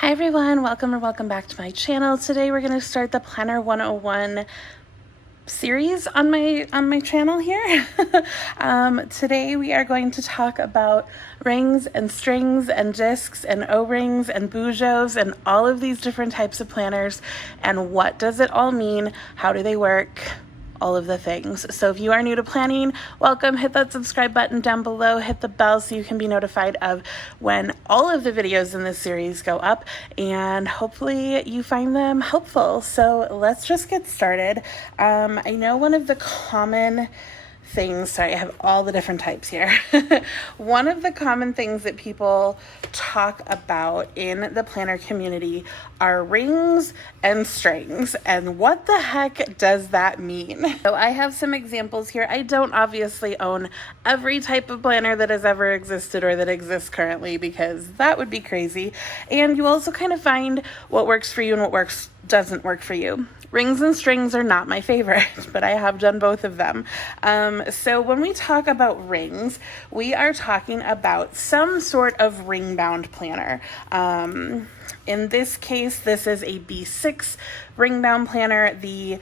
Hi everyone, welcome back to my channel. Today we're going to start the Planner 101 series on my channel here. Today we are going to talk about rings and strings and discs and O-rings and bougeos and all of these different types of planners and what does it all mean, how do they work, all of the things. So if you are new to planning, welcome. Hit that subscribe button down below, hit the bell so you can be notified of when all of the videos in this series go up, and hopefully you find them helpful. So let's just get started. I know one of the common things, sorry, I have all the different types here. One of the common things that people talk about in the planner community are rings and strings, and what the heck does that mean? So I have some examples here. I don't obviously own every type of planner that has ever existed or that exists currently, because that would be crazy. And you also kind of find what works for you and what doesn't work for you. Rings and strings are not my favorite, but I have done both of them. So when we talk about rings, we are talking about some sort of ring-bound planner. In this case, this is a B6 ring-bound planner. The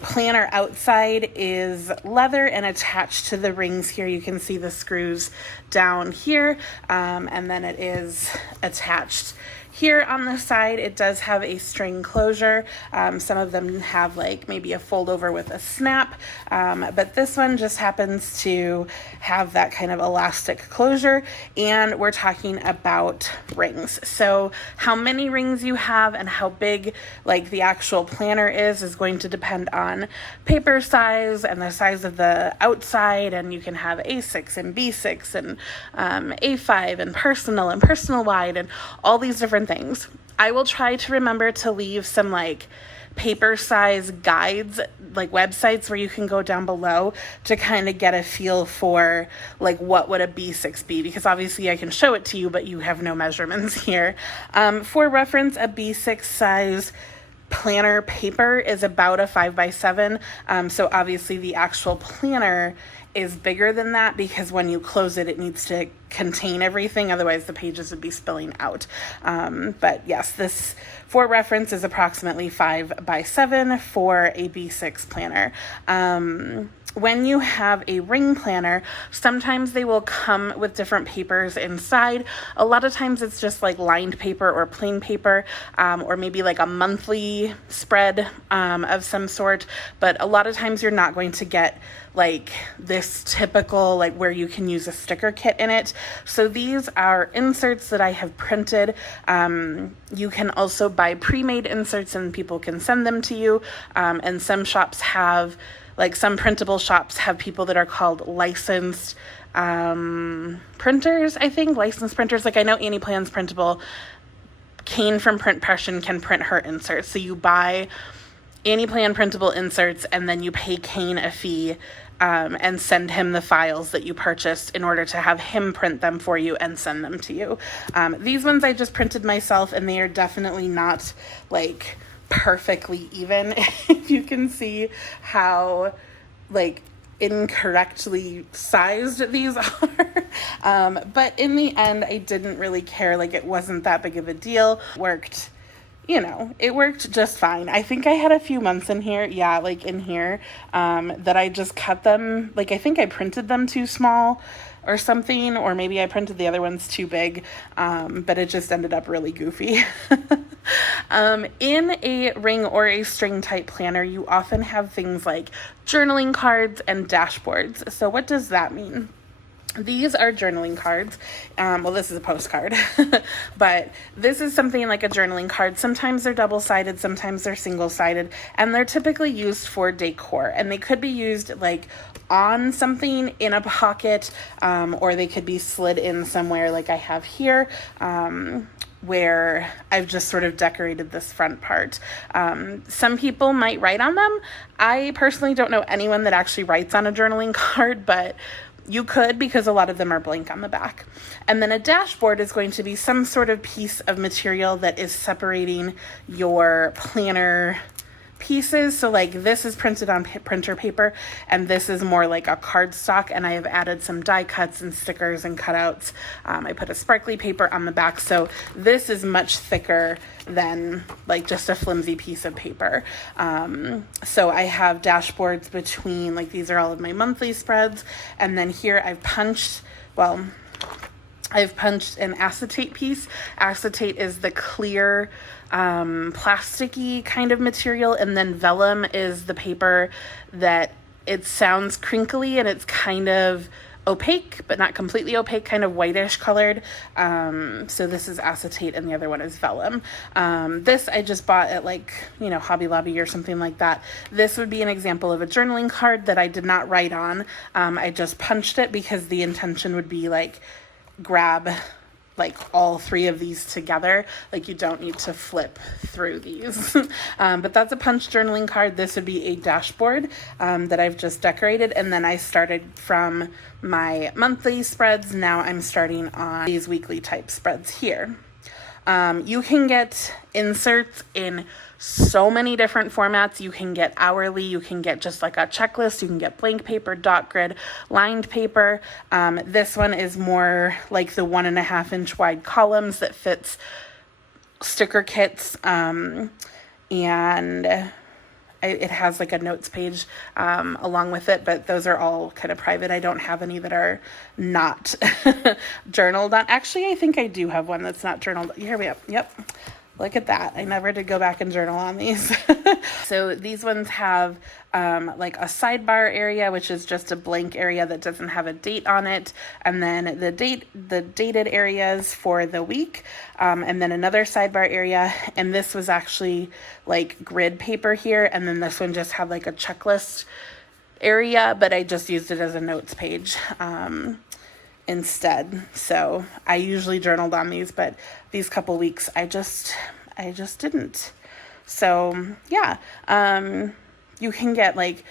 planner outside is leather, and attached to the rings here you can see the screws down here, and then it is attached here on the side. It does have a string closure. Some of them have like maybe a fold over with a snap, but this one just happens to have that kind of elastic closure, and we're talking about rings. So how many rings you have and how big like the actual planner is going to depend on paper size and the size of the outside, and you can have A6 and B6 and A5 and personal wide and all these different things. I will try to remember to leave some like paper size guides, like websites where you can go down below to kind of get a feel for like what would a B6 be, because obviously I can show it to you, but you have no measurements here. For reference, a B6 size planner paper is about a 5x7. So obviously the actual planner is bigger than that, because when you close it, it needs to contain everything. Otherwise the pages would be spilling out. But yes, this for reference is approximately 5x7 for a B6 planner. When you have a ring planner, sometimes they will come with different papers inside. A lot of times it's just like lined paper or plain paper, or maybe like a monthly spread of some sort. But a lot of times you're not going to get like this typical, like where you can use a sticker kit in it. So these are inserts that I have printed. You can also buy pre-made inserts and people can send them to you. And some shops have, like some printable shops have people that are called licensed printers, I think, licensed printers. Like I know Annie Plans Printable, Kane from Print Pression can print her inserts. So you buy Annie Plan printable inserts and then you pay Kane a fee and send him the files that you purchased in order to have him print them for you and send them to you. These ones I just printed myself, and they are definitely not like perfectly even. If you can see how like incorrectly sized these are. But in the end, I didn't really care. Like it wasn't that big of a deal. Worked, you know, it worked just fine. I think I had a few months in here, like in here, that I just cut them. Like I think I printed them too small or something, or maybe I printed the other ones too big, but it just ended up really goofy. In a ring or a string type planner, you often have things like journaling cards and dashboards. So what does that mean? These are journaling cards. Well, this is a postcard, but this is something like a journaling card. Sometimes they're double-sided, sometimes they're single-sided, and they're typically used for decor. And they could be used like on something in a pocket, or they could be slid in somewhere like I have here, where I've just sort of decorated this front part. Some people might write on them. I personally don't know anyone that actually writes on a journaling card, but you could, because a lot of them are blank on the back. And then a dashboard is going to be some sort of piece of material that is separating your planner pieces. So like this is printed on printer paper, and this is more like a cardstock, and I have added some die cuts and stickers and cutouts. I put a sparkly paper on the back, so this is much thicker than like just a flimsy piece of paper. So I have dashboards between, like these are all of my monthly spreads, and then here I've punched an acetate piece. Acetate is the clear, plasticky kind of material, and then vellum is the paper that it sounds crinkly and it's kind of opaque, but not completely opaque, kind of whitish colored. So this is acetate and the other one is vellum. This I just bought at like, Hobby Lobby or something like that. This would be an example of a journaling card that I did not write on. I just punched it because the intention would be like, grab like all three of these together. Like you don't need to flip through these. But that's a punch journaling card. This would be a dashboard that I've just decorated. And then I started from my monthly spreads. Now I'm starting on these weekly type spreads here. You can get inserts in so many different formats. You can get hourly, you can get just like a checklist, you can get blank paper, dot grid, lined paper. This one is more like the 1.5 inch wide columns that fits sticker kits. And it has like a notes page along with it, but those are all kind of private. I don't have any that are not journaled on. Actually, I think I do have one that's not journaled. Here we go. Yep. Look at that. I never did go back and journal on these. So these ones have like a sidebar area, which is just a blank area that doesn't have a date on it. And then the dated areas for the week. And then another sidebar area. And this was actually like grid paper here. And then this one just had like a checklist area, but I just used it as a notes page. Instead. So I usually journaled on these, but these couple weeks I just didn't. So yeah, you can get like,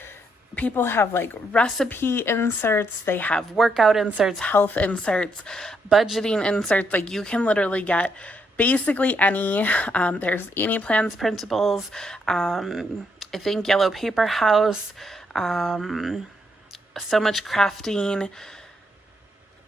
people have like recipe inserts, they have workout inserts, health inserts, budgeting inserts. Like you can literally get basically any. There's Annie Plans printables. I think Yellow Paper House. So Much Crafting.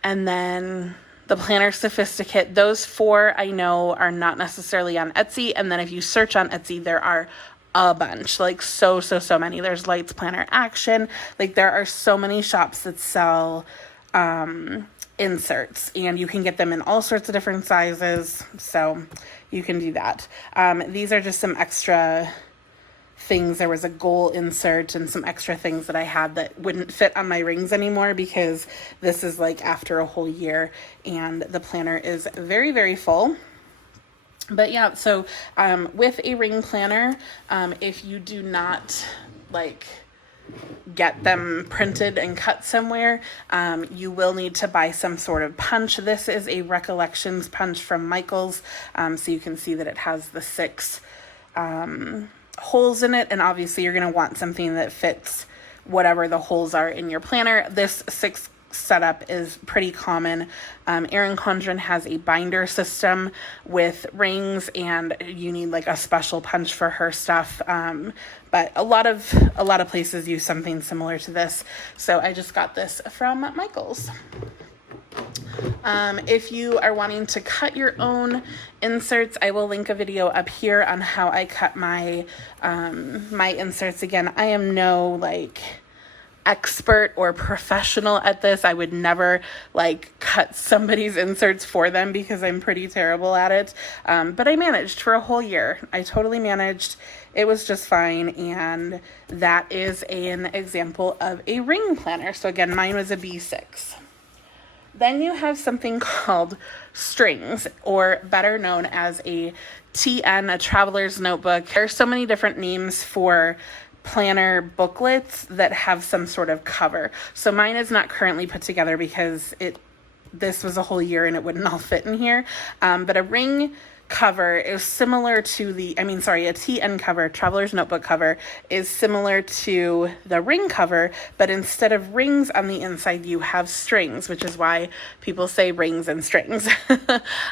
And then the Planner Sophisticate. Those four I know are not necessarily on Etsy. And then if you search on Etsy, there are a bunch, like so many. There's Lights Planner Action. Like there are so many shops that sell inserts, and you can get them in all sorts of different sizes. So you can do that. These are just some extra things. There was a goal insert and some extra things that I had that wouldn't fit on my rings anymore, because this is like after a whole year and the planner is very, very full. But yeah, so with a ring planner, if you do not like get them printed and cut somewhere, you will need to buy some sort of punch. This is a Recollections punch from Michaels. So you can see that it has the 6 holes in it, and obviously you're going to want something that fits whatever the holes are in your planner. This 6 setup is pretty common. Erin Condren has a binder system with rings, and you need like a special punch for her stuff. But a lot of places use something similar to this. So I just got this from Michaels. If you are wanting to cut your own inserts, I will link a video up here on how I cut my my inserts. Again, I am no like expert or professional at this. I would never like cut somebody's inserts for them because I'm pretty terrible at it. But I managed for a whole year. I totally managed. It was just fine. And that is an example of a ring planner. So again, mine was a B6. Then you have something called strings, or better known as a TN, a traveler's notebook. There are so many different names for planner booklets that have some sort of cover. So mine is not currently put together because this was a whole year and it wouldn't all fit in here. But a ring cover is similar to a tea end cover, traveler's notebook cover, is similar to the ring cover, but instead of rings on the inside, you have strings, which is why people say rings and strings,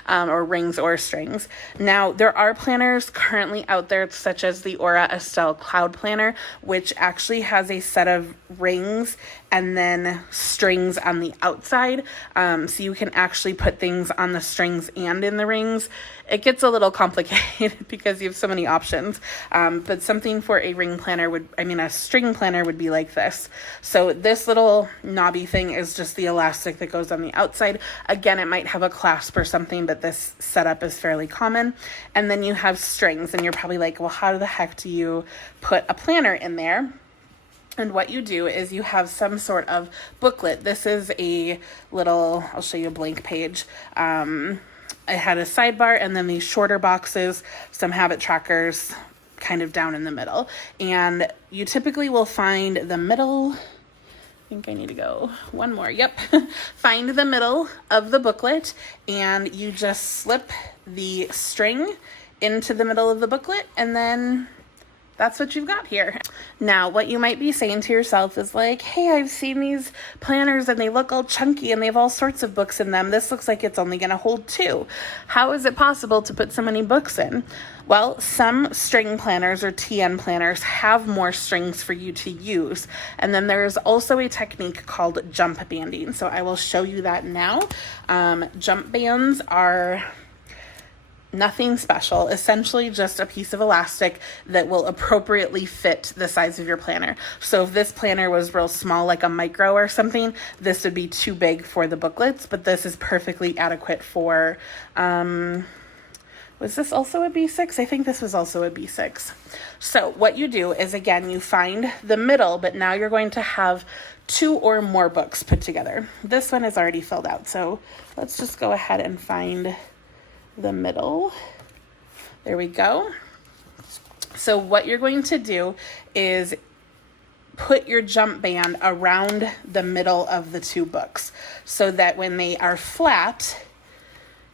or rings or strings. Now, there are planners currently out there, such as the Aura Estelle Cloud Planner, which actually has a set of rings and then strings on the outside. So you can actually put things on the strings and in the rings. It gets a little complicated because you have so many options. But something for a a string planner would be like this. So this little knobby thing is just the elastic that goes on the outside. Again, it might have a clasp or something, but this setup is fairly common. And then you have strings, and you're probably like, well, how the heck do you put a planner in there? And what you do is you have some sort of booklet. This is a little, I'll show you a blank page. I had a sidebar and then these shorter boxes, some habit trackers kind of down in the middle. And you typically will find the middle, I think I need to go one more. Yep. Find the middle of the booklet and you just slip the string into the middle of the booklet, and then that's what you've got here. Now, what you might be saying to yourself is like, hey, I've seen these planners and they look all chunky and they have all sorts of books in them. This looks like it's only going to hold 2. How is it possible to put so many books in? Well, some string planners or TN planners have more strings for you to use. And then there's also a technique called jump banding. So I will show you that now. Jump bands are nothing special, essentially just a piece of elastic that will appropriately fit the size of your planner. So if this planner was real small, like a micro or something, this would be too big for the booklets, but this is perfectly adequate for, was this also a B6? I think this was also a B6. So what you do is, again, you find the middle, but now you're going to have 2 or more books put together. This one is already filled out, so let's just go ahead and find the middle. There we go. So what you're going to do is put your jump band around the middle of the 2 books so that when they are flat,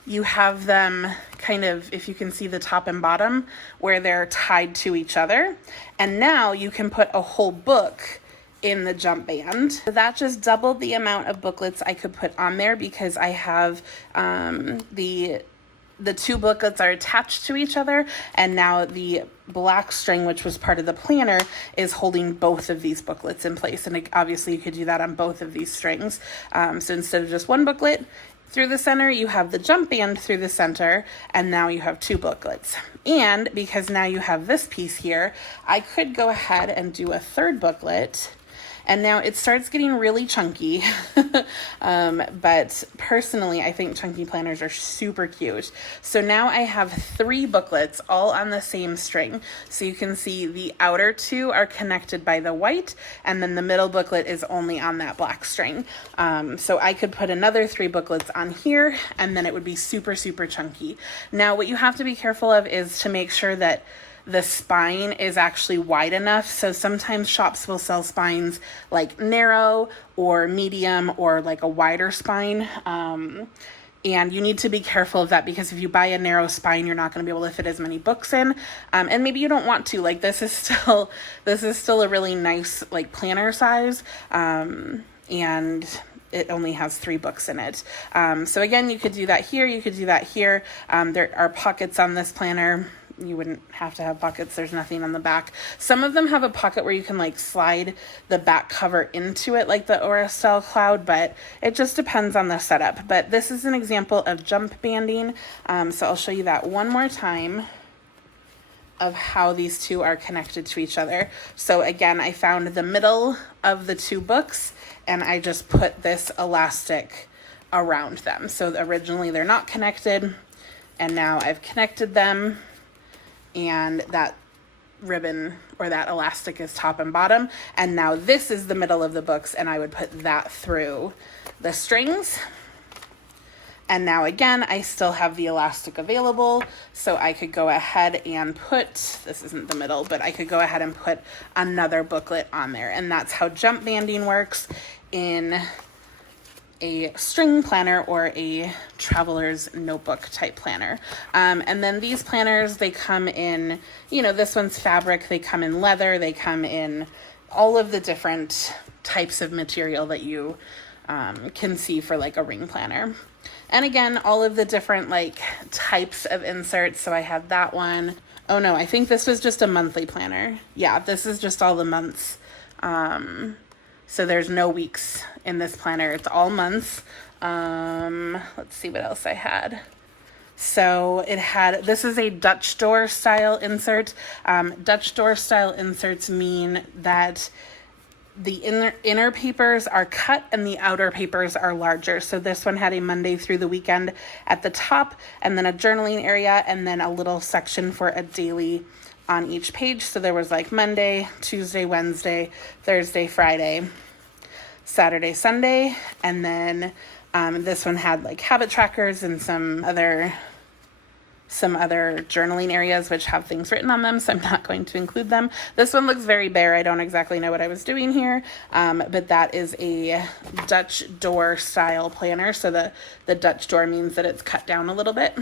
you have them kind of, if you can see the top and bottom, where they're tied to each other. And now you can put a whole book in the jump band. That just doubled the amount of booklets I could put on there because I have the 2 booklets are attached to each other, and now the black string, which was part of the planner, is holding both of these booklets in place. And obviously you could do that on both of these strings. So instead of just 1 booklet through the center, you have the jump band through the center, and now you have 2 booklets. And because now you have this piece here, I could go ahead and do a 3rd booklet. And now it starts getting really chunky, but personally, I think chunky planners are super cute. So now I have 3 booklets all on the same string. So you can see the outer 2 are connected by the white, and then the middle booklet is only on that black string. So I could put another 3 booklets on here, and then it would be super, super chunky. Now, what you have to be careful of is to make sure that the spine is actually wide enough. So sometimes shops will sell spines like narrow or medium or like a wider spine. And you need to be careful of that because if you buy a narrow spine, you're not going to be able to fit as many books in. And maybe you don't want to. Like this is still a really nice like planner size. And it only has 3 books in it. So again, you could do that here. You could do that here. There are pockets on this planner. You wouldn't have to have pockets. There's nothing on the back. Some of them have a pocket where you can like slide the back cover into it like the Aura Estelle Cloud, but it just depends on the setup. But this is an example of jump banding. So I'll show you that one more time of how these 2 are connected to each other. So again, I found the middle of the 2 books and I just put this elastic around them. So originally they're not connected and now I've connected them. And that ribbon or that elastic is top and bottom. And now this is the middle of the books and I would put that through the strings. And now again, I still have the elastic available. So I could go ahead and put, this isn't the middle, but I could go ahead and put another booklet on there. And that's how jump banding works in a string planner or a traveler's notebook type planner. And then these planners, they come in, this one's fabric, they come in leather, they come in all of the different types of material that you can see for like a ring planner. And again, all of the different like types of inserts. So I had that one. Oh no, I think this was just a monthly planner. Yeah, this is just all the months. So there's no weeks in this planner. It's all months. Let's see what else I had. So this is a Dutch door style insert. Dutch door style inserts mean that the inner papers are cut and the outer papers are larger. So this one had a Monday through the weekend at the top, and then a journaling area, and then a little section for a daily on each page. So there was like Monday, Tuesday, Wednesday, Thursday, Friday, Saturday, Sunday, and then this one had like habit trackers and some other journaling areas which have things written on them, so I'm not going to include them. This one looks very bare. I don't exactly know what I was doing here, but that is a Dutch door style planner. So the Dutch door means that it's cut down a little bit.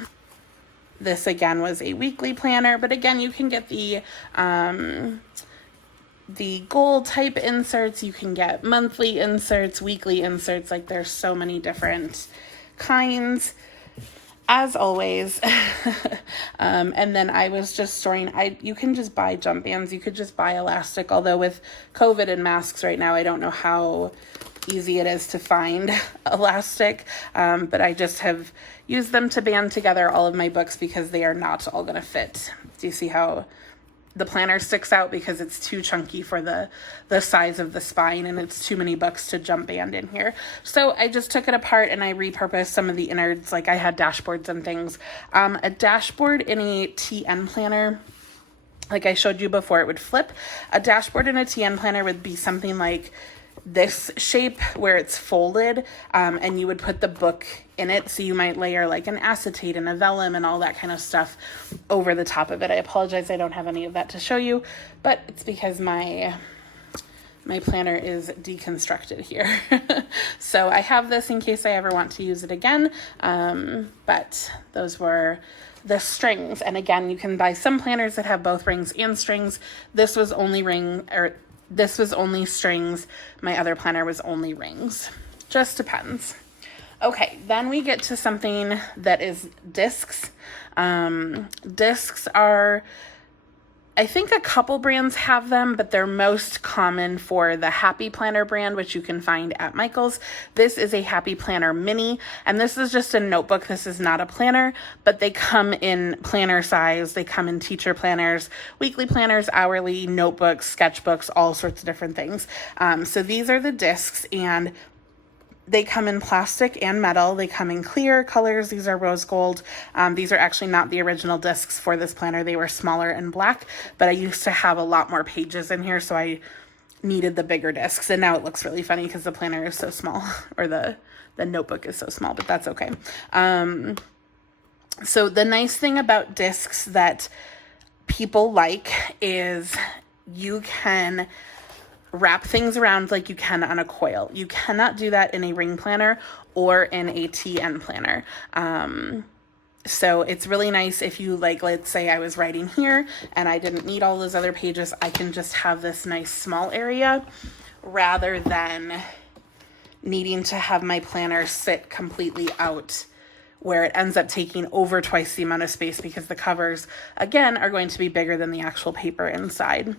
This again was a weekly planner, but again, you can get the gold type inserts, you can get monthly inserts, weekly inserts, like there's so many different kinds. As always, and then I was just storing, you can just buy jump bands, you could just buy elastic, although with COVID and masks right now, I don't know how easy it is to find elastic, but I just have used them to band together all of my books because they are not all going to fit. Do you see how the planner sticks out? Because it's too chunky for the size of the spine, and it's too many books to jump band in here. So I just took it apart and I repurposed some of the innards, like I had dashboards and things. A dashboard in a TN planner, like I showed you before, it would flip. A dashboard in a TN planner would be something like this shape where it's folded, and you would put the book in it. So you might layer like an acetate and a vellum and all that kind of stuff over the top of it. I apologize, I don't have any of that to show you, but it's because my planner is deconstructed here. So I have this in case I ever want to use it again, but those were the strings. And again, you can buy some planners that have both rings and strings. This was only strings. My other planner was only rings. Just depends. Okay, then we get to something that is discs. Discs are, I think a couple brands have them, but they're most common for the Happy Planner brand, which you can find at Michael's. This is a Happy Planner Mini, and this is just a notebook. This is not a planner, but they come in planner size. They come in teacher planners, weekly planners, hourly, notebooks, sketchbooks, all sorts of different things. So these are the discs, and they come in plastic and metal. They come in clear colors. These are rose gold. These are actually not the original discs for this planner. They were smaller and black, but I used to have a lot more pages in here, so I needed the bigger discs. And now it looks really funny because the planner is so small, or the notebook is so small, but that's okay. So the nice thing about discs that people like is you can wrap things around like you can on a coil. You cannot do that in a ring planner or in a TN planner. So it's really nice if you, like, let's say I was writing here and I didn't need all those other pages, I can just have this nice small area rather than needing to have my planner sit completely out where it ends up taking over twice the amount of space because the covers, again, are going to be bigger than the actual paper inside.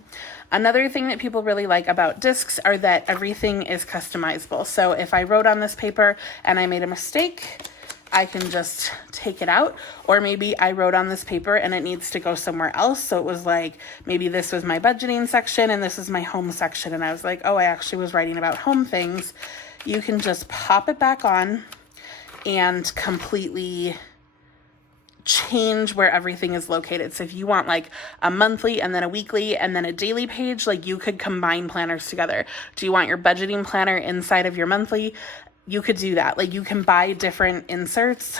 Another thing that people really like about discs are that everything is customizable. So if I wrote on this paper and I made a mistake, I can just take it out. Or maybe I wrote on this paper and it needs to go somewhere else. So it was like, maybe this was my budgeting section and this is my home section. And I was like, oh, I actually was writing about home things. You can just pop it back on and completely change where everything is located. So if you want like a monthly and then a weekly and then a daily page, like you could combine planners together. Do you want your budgeting planner inside of your monthly? You could do that. Like you can buy different inserts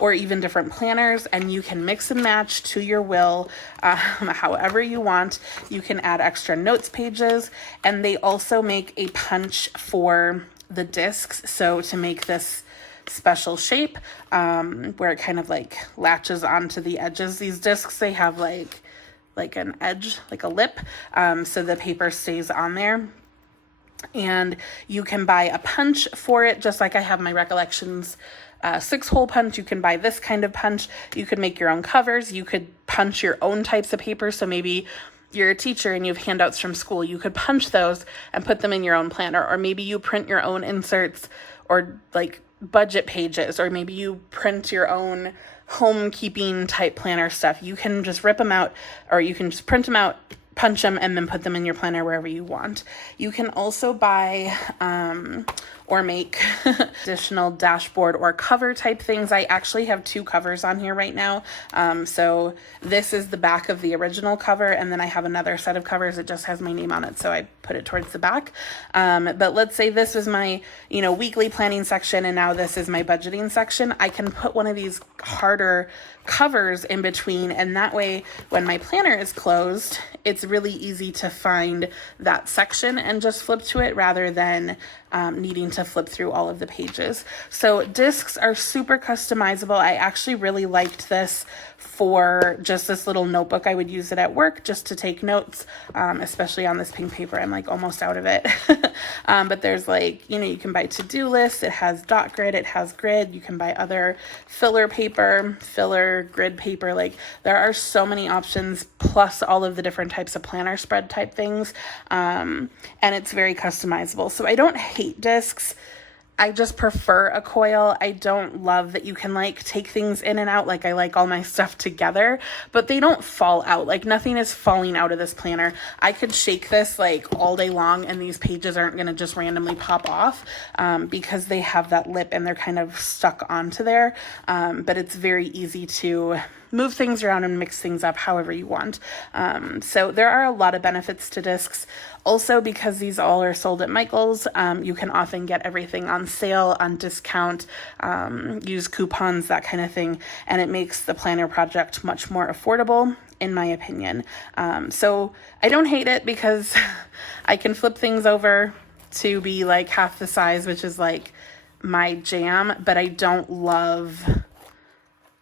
or even different planners, and you can mix and match to your will however you want. You can add extra notes pages, and they also make a punch for the discs. So to make this special shape, where it kind of like latches onto the edges, these discs, they have like an edge, like a lip, so the paper stays on there. And you can buy a punch for it, just like I have my Recollections 6-hole punch. You can buy this kind of punch. You could make your own covers. You could punch your own types of paper. So maybe you're a teacher and you have handouts from school. You could punch those and put them in your own planner. Or maybe you print your own inserts or like budget pages, or maybe you print your own homekeeping type planner stuff. You can just rip them out, or you can just print them out, punch them, and then put them in your planner wherever you want. You can also buy or make additional dashboard or cover type things. I actually have 2 covers on here right now. So this is the back of the original cover, and then I have another set of covers. It just has my name on it, so I put it towards the back. But let's say this was my, weekly planning section, and now this is my budgeting section. I can put one of these harder covers in between, and that way when my planner is closed, it's really easy to find that section and just flip to it rather than needing to flip through all of the pages. So discs are super customizable. I actually really liked this for just this little notebook. I would use it at work just to take notes, especially on this pink paper. I'm like almost out of it. But there's you can buy to-do lists. It has dot grid. It has grid. You can buy other filler paper, grid paper. There are so many options, plus all of the different types of planner spread type things. And it's very customizable. So I don't hate discs. I just prefer a coil. I don't love that you can take things in and out. I like all my stuff together, but they don't fall out. Nothing is falling out of this planner. I could shake this all day long and these pages aren't going to just randomly pop off because they have that lip and they're kind of stuck onto there. But it's very easy to move things around and mix things up however you want. So there are a lot of benefits to discs. Also, because these all are sold at Michael's, you can often get everything on sale, on discount, use coupons, that kind of thing. And it makes the planner project much more affordable, in my opinion. So I don't hate it because I can flip things over to be half the size, which is my jam, but I don't love...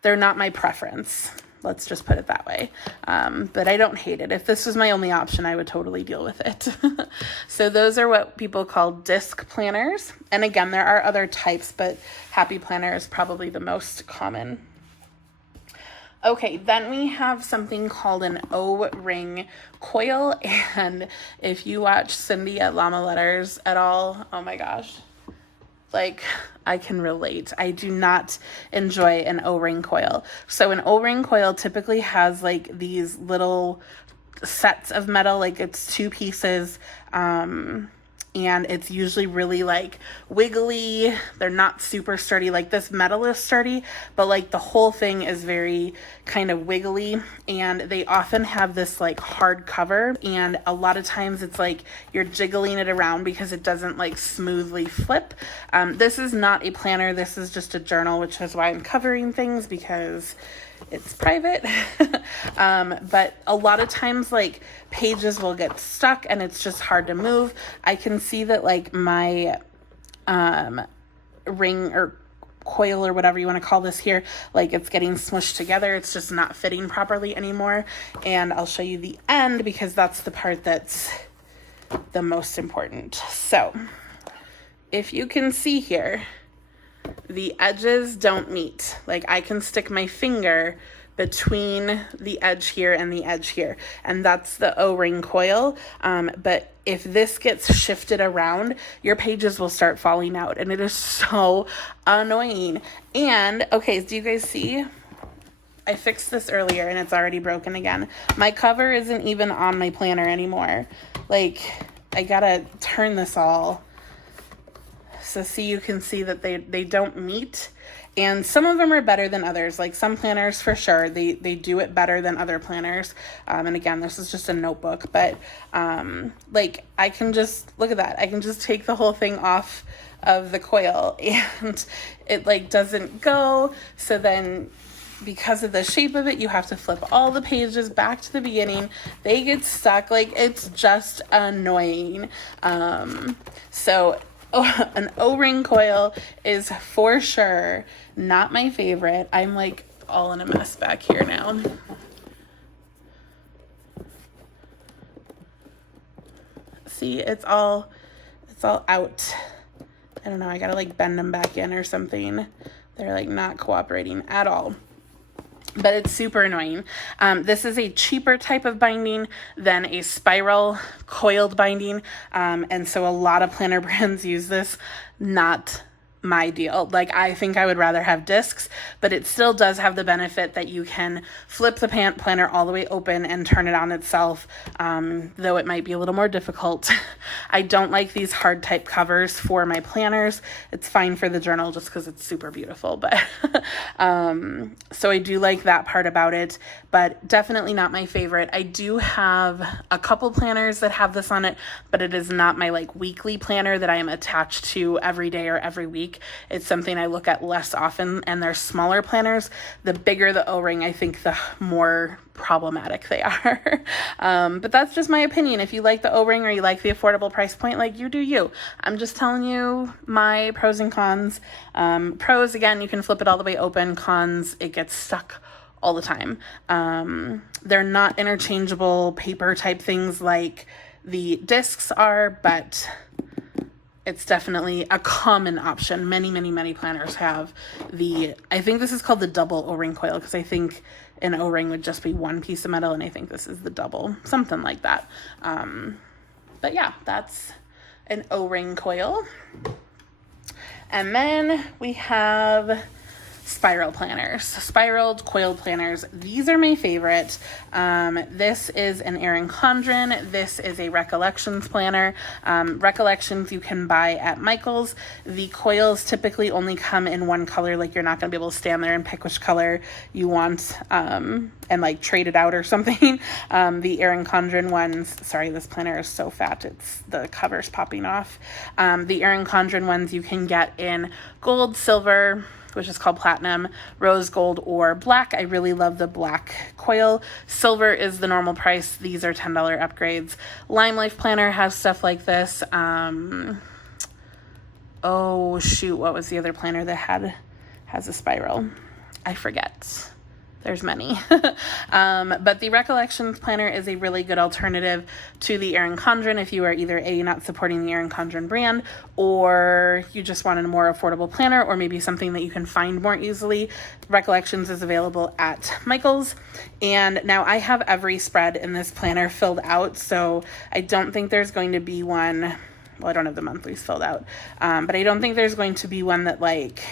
They're not my preference. Let's just put it that way. But I don't hate it. If this was my only option, I would totally deal with it. So those are what people call disc planners. And again, there are other types, but Happy Planner is probably the most common. Okay, then we have something called an O-ring coil. And if you watch Cindy at Llama Letters at all, oh my gosh. I can relate. I do not enjoy an O-ring coil. So an O-ring coil typically has these little sets of metal, it's 2 pieces, and it's usually really wiggly. They're not super sturdy. This metal is sturdy, but the whole thing is very kind of wiggly, and they often have this hard cover, and a lot of times it's you're jiggling it around because it doesn't smoothly flip. This is not a planner. This is just a journal, which is why I'm covering things, because it's private. But a lot of times pages will get stuck and it's just hard to move. I can see that my ring or coil or whatever you want to call this here, it's getting smushed together. It's just not fitting properly anymore. And I'll show you the end because that's the part that's the most important. So if you can see here, the edges don't meet. I can stick my finger between the edge here and the edge here, and that's the O-ring coil. But if this gets shifted around, your pages will start falling out, and it is so annoying. And okay, do you guys see? I fixed this earlier and it's already broken again. My cover isn't even on my planner anymore. I gotta turn this all. So you can see that they don't meet, and some of them are better than others. Some planners for sure, they do it better than other planners. And again, this is just a notebook, but I can just, look at that. I can just take the whole thing off of the coil and it doesn't go. So then because of the shape of it, you have to flip all the pages back to the beginning. They get stuck. It's just annoying. So An O-ring coil is for sure not my favorite. I'm like all in a mess back here now. See, it's all out. I don't know, I gotta like bend them back in or something. They're like not cooperating at all. But it's super annoying. This is a cheaper type of binding than a spiral coiled binding. And so a lot of planner brands use this. Not my deal. Like, I think I would rather have discs, but it still does have the benefit that you can flip the planner all the way open and turn it on itself, though it might be a little more difficult. I don't like these hard type covers for my planners. It's fine for the journal just because it's super beautiful, but so I do like that part about it, but definitely not my favorite. I do have a couple planners that have this on it, but it is not my like weekly planner that I am attached to every day or every week. It's something I look at less often, and they're smaller planners. The bigger the O-ring, I think the more problematic they are. But that's just my opinion. If you like the O-ring or you like the affordable price point, like, you do you. I'm just telling you my pros and cons. Pros, again, you can flip it all the way open. Cons, it gets stuck all the time. They're not interchangeable paper type things like the discs are, but it's definitely a common option. Many planners have I think this is called the double O-ring coil, because I think an O-ring would just be one piece of metal, and I think this is the double, something like that. But yeah, that's an O-ring coil. And then we have spiral planners, spiraled coiled planners. These are my favorite. This is an Erin Condren. This is a Recollections planner. Recollections you can buy at Michael's. The coils typically only come in one color. Like, you're not going to be able to stand there and pick which color you want and like trade it out or something. The Erin Condren ones, sorry, this planner is so fat, the cover's popping off. The Erin Condren ones you can get in gold, silver, which is called platinum, rose gold, or black. I really love the black coil. Silver is the normal price. These are $10 upgrades. Lime Life Planner has stuff like this. Oh shoot, what was the other planner that has a spiral? I forget. There's many. But the Recollections planner is a really good alternative to the Erin Condren if you are either A, not supporting the Erin Condren brand, or you just want a more affordable planner, or maybe something that you can find more easily. Recollections is available at Michael's. And now I have every spread in this planner filled out, so I don't think there's going to be one. Well, I don't have the monthlies filled out, but I don't think there's going to be one that like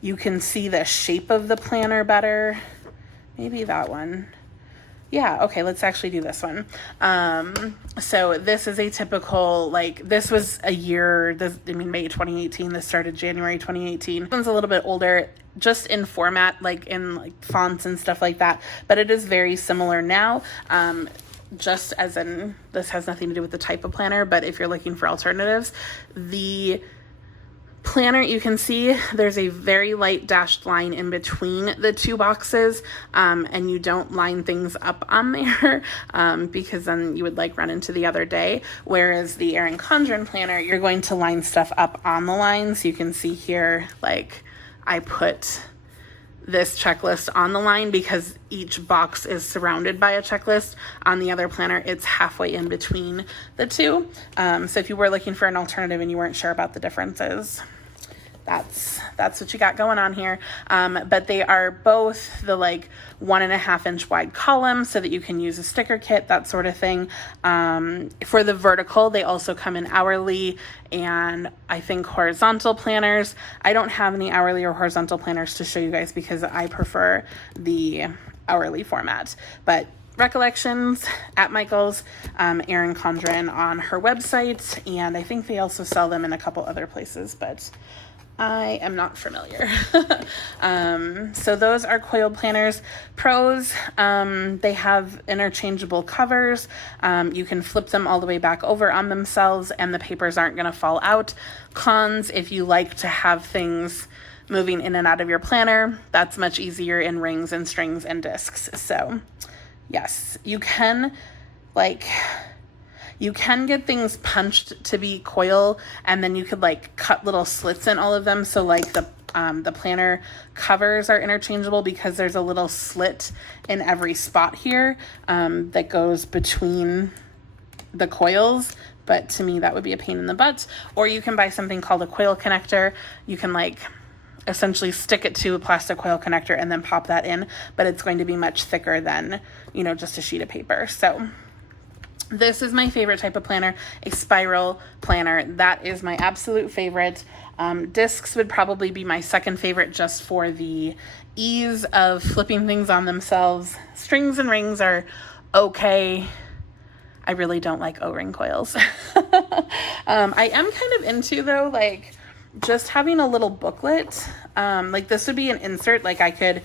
you can see the shape of the planner better. Maybe that one. Yeah, okay, let's actually do this one. So this is a typical, like, this was May 2018. This started January 2018. This one's a little bit older, just in format, like in like fonts and stuff like that. But it is very similar now. Just as in, this has nothing to do with the type of planner, but if you're looking for alternatives, the planner, you can see there's a very light dashed line in between the two boxes, and you don't line things up on there because then you would like run into the other day. Whereas the Erin Condren planner, you're going to line stuff up on the lines. You can see here, like, I put this checklist on the line because each box is surrounded by a checklist. On the other planner, it's halfway in between the two. So if you were looking for an alternative and you weren't sure about the differences, that's what you got going on here. But they are both the like 1.5 inch wide column so that you can use a sticker kit, that sort of thing. For the vertical, they also come in hourly and I think horizontal planners. I don't have any hourly or horizontal planners to show you guys because I prefer the hourly format. But Recollections at Michael's, Erin Condren on her website, and I think they also sell them in a couple other places, but I am not familiar. So those are coiled planners. Pros, they have interchangeable covers. You can flip them all the way back over on themselves and the papers aren't going to fall out. Cons, if you like to have things moving in and out of your planner, that's much easier in rings and strings and discs. So yes, you can, like, You can get things punched to be coil, and then you could like cut little slits in all of them. So like the planner covers are interchangeable because there's a little slit in every spot here that goes between the coils. But to me, that would be a pain in the butt. Or you can buy something called a coil connector. You can like essentially stick it to a plastic coil connector and then pop that in, but it's going to be much thicker than, you know, just a sheet of paper. So this is my favorite type of planner, a spiral planner. That is my absolute favorite. Discs would probably be my second favorite, just for the ease of flipping things on themselves. Strings and rings are okay. I really don't like O-ring coils. I am kind of into, though, like just having a little booklet. Like this would be an insert, like I could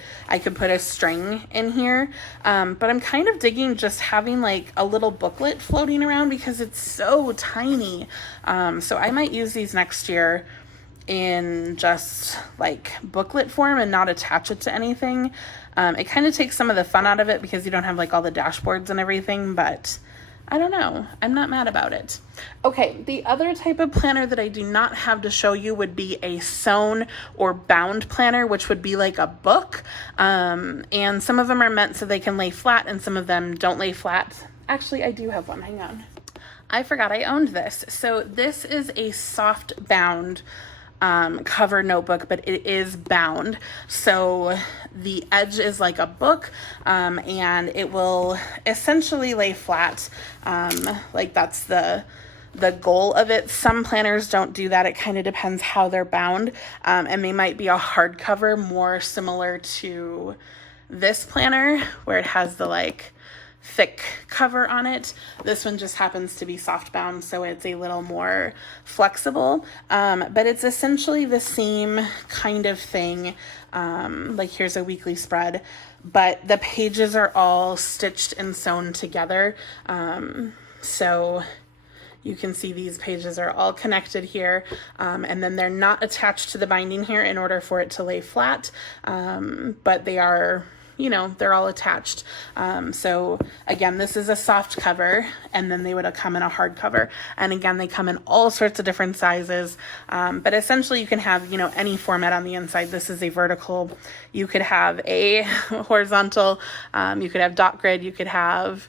put a string in here. But I'm kind of digging just having like a little booklet floating around because it's so tiny. So I might use these next year in just like booklet form and not attach it to anything. It kind of takes some of the fun out of it because you don't have like all the dashboards and everything, but I don't know. I'm not mad about it. Okay, the other type of planner that I do not have to show you would be a sewn or bound planner, which would be like a book. And some of them are meant so they can lay flat and some of them don't lay flat. Actually, I do have one. Hang on. I forgot I owned this. So this is a soft bound cover notebook, but it is bound. So the edge is like a book, and it will essentially lay flat. Like that's the goal of it. Some planners don't do that. It kind of depends how they're bound. And they might be a hardcover, more similar to this planner where it has the like thick cover on it. This one just happens to be soft bound, so it's a little more flexible, but it's essentially the same kind of thing. Like here's a weekly spread, but the pages are all stitched and sewn together. So you can see these pages are all connected here, and then they're not attached to the binding here in order for it to lay flat, but they are, you know, they're all attached. So again, this is a soft cover, and then they would come in a hard cover. And again, they come in all sorts of different sizes. But essentially you can have, you know, any format on the inside. This is a vertical. You could have a horizontal. You could have dot grid. You could have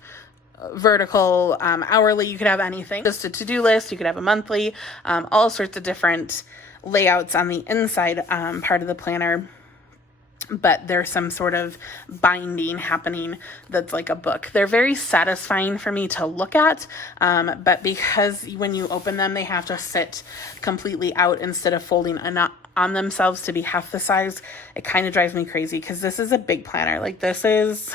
vertical, hourly. You could have anything. Just a to-do list. You could have a monthly, all sorts of different layouts on the inside part of the planner. But there's some sort of binding happening that's like a book. They're very satisfying for me to look at, but because when you open them, they have to sit completely out instead of folding on themselves to be half the size. It kind of drives me crazy because this is a big planner. Like this is,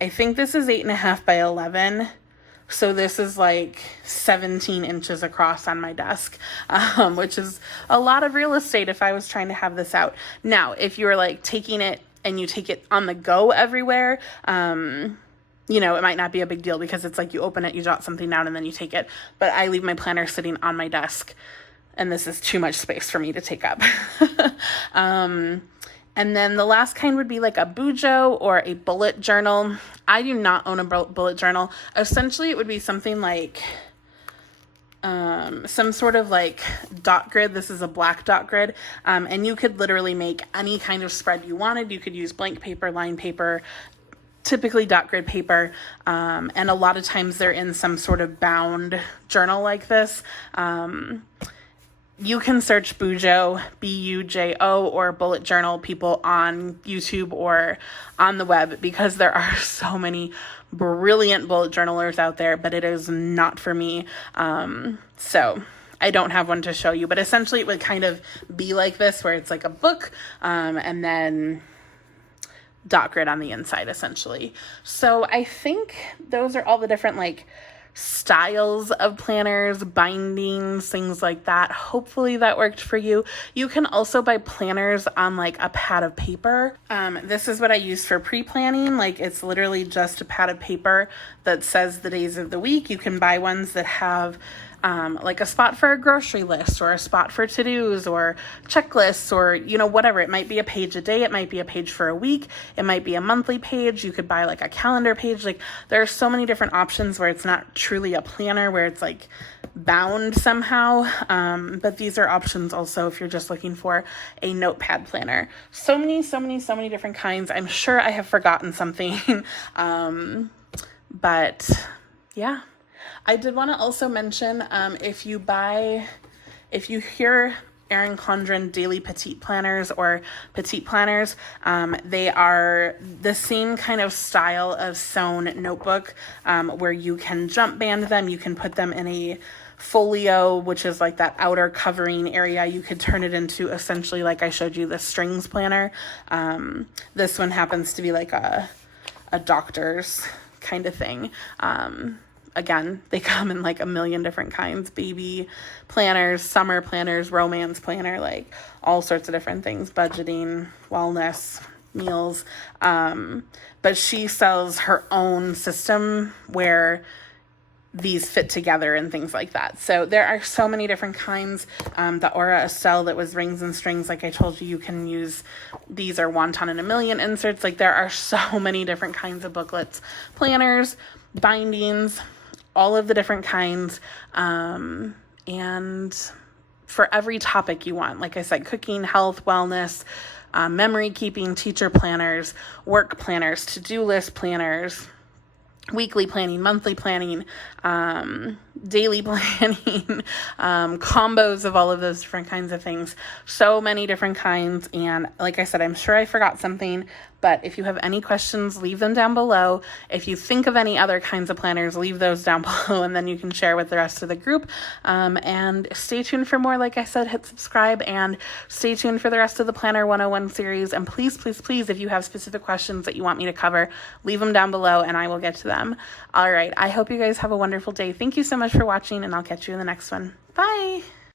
I think this is 8.5 by 11. So this is like 17 inches across on my desk, which is a lot of real estate if I was trying to have this out. Now, if you're like taking it and you take it on the go everywhere, you know, it might not be a big deal because it's like you open it, you jot something down, and then you take it. But I leave my planner sitting on my desk, and this is too much space for me to take up. And then the last kind would be like a bujo or a bullet journal. I do not own a bullet journal. Essentially, it would be something like some sort of like dot grid. This is a black dot grid. And you could literally make any kind of spread you wanted. You could use blank paper, line paper, typically dot grid paper. And a lot of times they're in some sort of bound journal like this. You can search Bujo, B-U-J-O, or bullet journal people on YouTube or on the web because there are so many brilliant bullet journalers out there, but it is not for me. So I don't have one to show you, but essentially it would kind of be like this where it's like a book, and then dot grid on the inside essentially. So I think those are all the different like styles of planners, bindings, things like that. Hopefully that worked for you. You can also buy planners on like a pad of paper. This is what I use for pre-planning. Like it's literally just a pad of paper that says the days of the week. You can buy ones that have like a spot for a grocery list or a spot for to-dos or checklists or, whatever. It might be a page a day. It might be a page for a week. It might be a monthly page. You could buy like a calendar page. Like there are so many different options where it's not truly a planner, where it's like bound somehow. But these are options also if you're just looking for a notepad planner. So many different kinds. I'm sure I have forgotten something. But yeah. I did want to also mention, if you hear Erin Condren Daily Petite Planners or Petite Planners, they are the same kind of style of sewn notebook, where you can jump band them. You can put them in a folio, which is like that outer covering area. You could turn it into essentially, like I showed you, the strings planner. This one happens to be like a doctor's kind of thing. Again, they come in like a million different kinds: baby planners, summer planners, romance planner, like all sorts of different things, budgeting, wellness, meals. But she sells her own system where these fit together and things like that. So there are so many different kinds. The Aura Estelle that was rings and strings, like I told you, you can use these are Wonton in a Million inserts. Like there are so many different kinds of booklets, planners, bindings, all of the different kinds, and for every topic you want. Like I said, cooking, health, wellness, memory keeping, teacher planners, work planners, to-do list planners, weekly planning, monthly planning, daily planning, combos of all of those different kinds of things. So many different kinds. And like I said, I'm sure I forgot something, but if you have any questions, leave them down below. If you think of any other kinds of planners, leave those down below, and then you can share with the rest of the group. And stay tuned for more. Like I said, hit subscribe and stay tuned for the rest of the Planner 101 series. And please, please, please, if you have specific questions that you want me to cover, leave them down below and I will get to them. All right. I hope you guys have a wonderful day. Thank you so much for watching, and I'll catch you in the next one. Bye.